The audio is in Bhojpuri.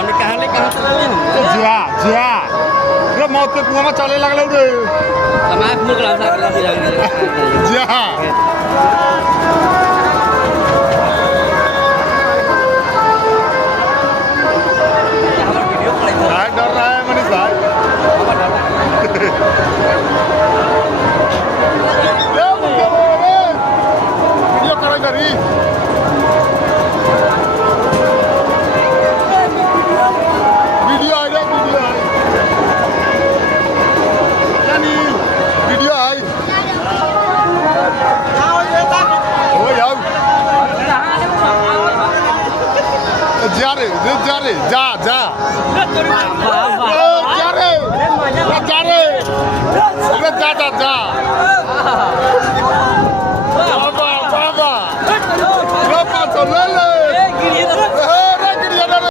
हमने कहाँ चलावेन जिया रे मौत के कुआं में चले लगल रे हमारे मुंह कला जिया डर रहा है मनीष भाई वीडियो करो करी वीडियो आ रहा वीडियो आई हो यार जा रे जा जा जा रे जा जा